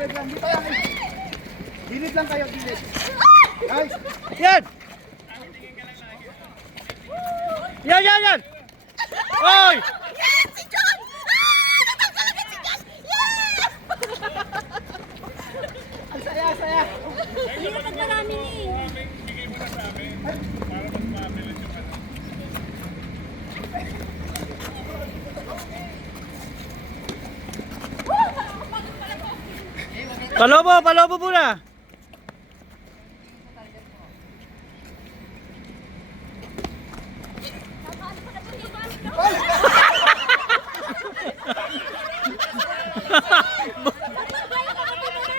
Agad lang. Di pa yan. Gilid lang kayo, gilid. Nice. Yan! Yan, yan, yan! Oy! Yes! Si John! Ah! Natanggal agad si Josh! Yes! Ang saya, saya. Hindi na pagmarami ni. Bigay mo na sa amin para mas mabilis yung ano. Palobo, palobo muna!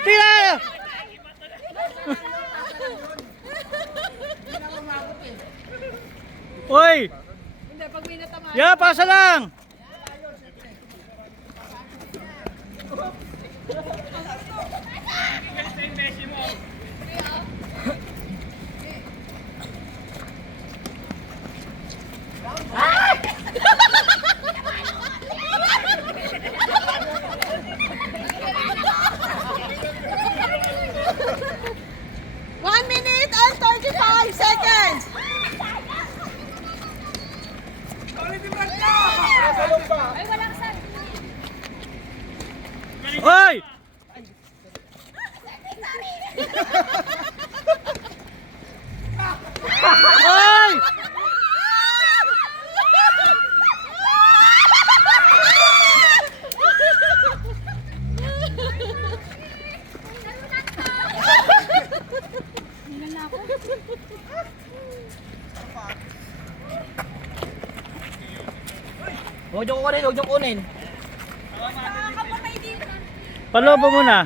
Tira! Hoy! Hindi, pag may natamaan. Ya, pasa lang! One minute and 35 seconds! Ay, walang saan. Hoy! Hoy! Huwag niyo kukunin, huwag niyo kunin. Palobo muna.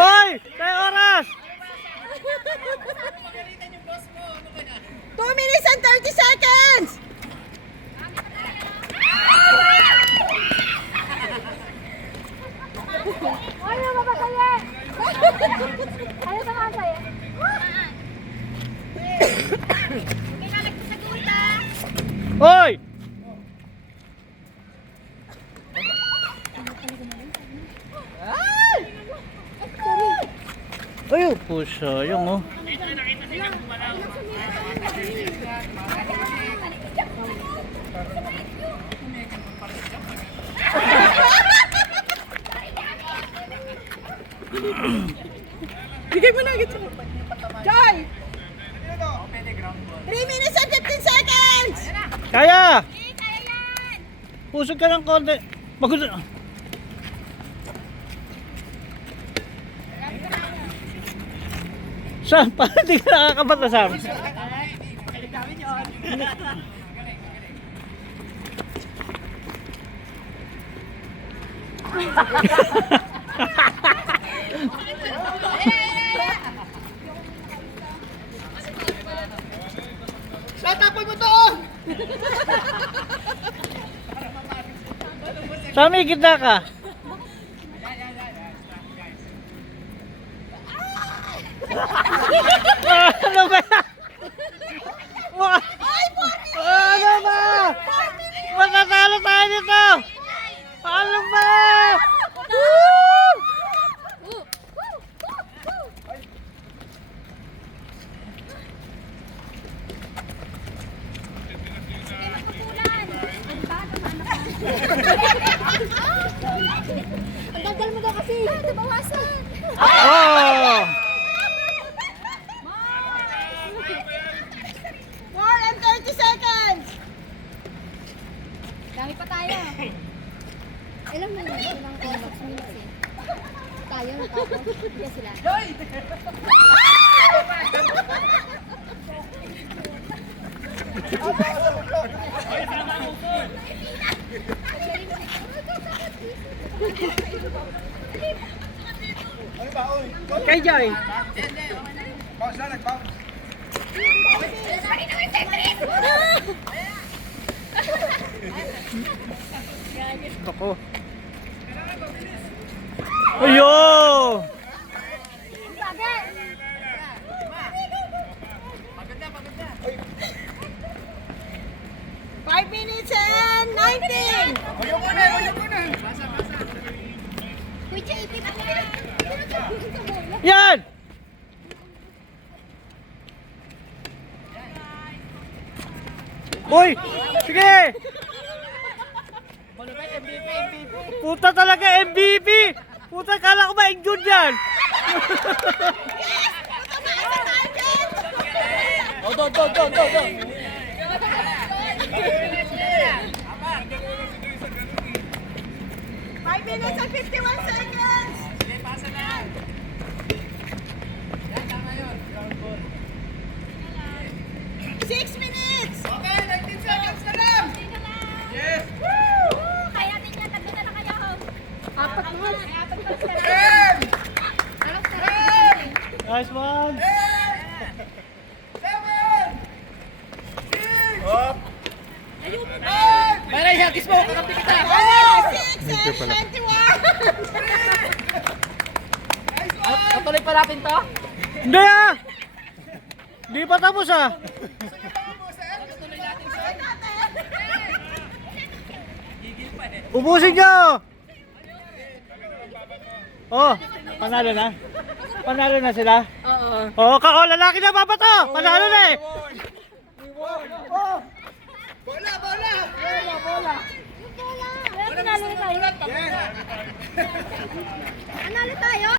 Hoy! Tayo oras! 2 minutes and 30 seconds! Ayaw mo ba kaya? Ayaw ka nga kaya? Hindi ka nagsasaguta! Hoy! Ay, puso, yung oh. Bigay mo na agad siya. Joy! 3 minutes and 15 seconds! Kaya! Kaya yan! Pusog ka ng konti. Magod... Saan? Parang hindi ka nakakabata sa amin. Tatapon mo to! Sa may gitna ka. Ano ba? Ano ba? Matatalo tayo dito! Ano ba? Ang gagal mo daw kasi. Nabawasan. Oh! 4 and 30 seconds! Dami pa tayo. Ilang minutes? Ilang minutes eh. Tayo natapos. Hindi sila. Joy! Ano ba, oy? Kay Joy. Bounce na, nag-bounce. Ako. Ayo! Bagay! minutes and 19. Ayaw mo na, ayaw mo na. Uy, JP, bakit pinagsasabihin sa bola? Yan! Uy! Sige! Puta talaga MVP! Puta, kala ko ba injured yan? Five minutes and 51 seconds. 6 minutes. Okay, 19 seconds na lang. Yes. Kaya din yan, tatlo na lang kayo. Apat na. Apat pa sila. 10, Sarap, sarap. Nice one! 8, 7, 6, 5, Maray, hagis mo! Kakampi kita! 6 and 21. Katuloy pa natin to? Hindi ah! Hindi pa tapos ah! Ubusin nyo! Oh, panalo na. Panalo na sila? Oo. Oo, lalaki na babato! Panalo na eh! bola, bola. Nanalo tayo. Nanalo tayo.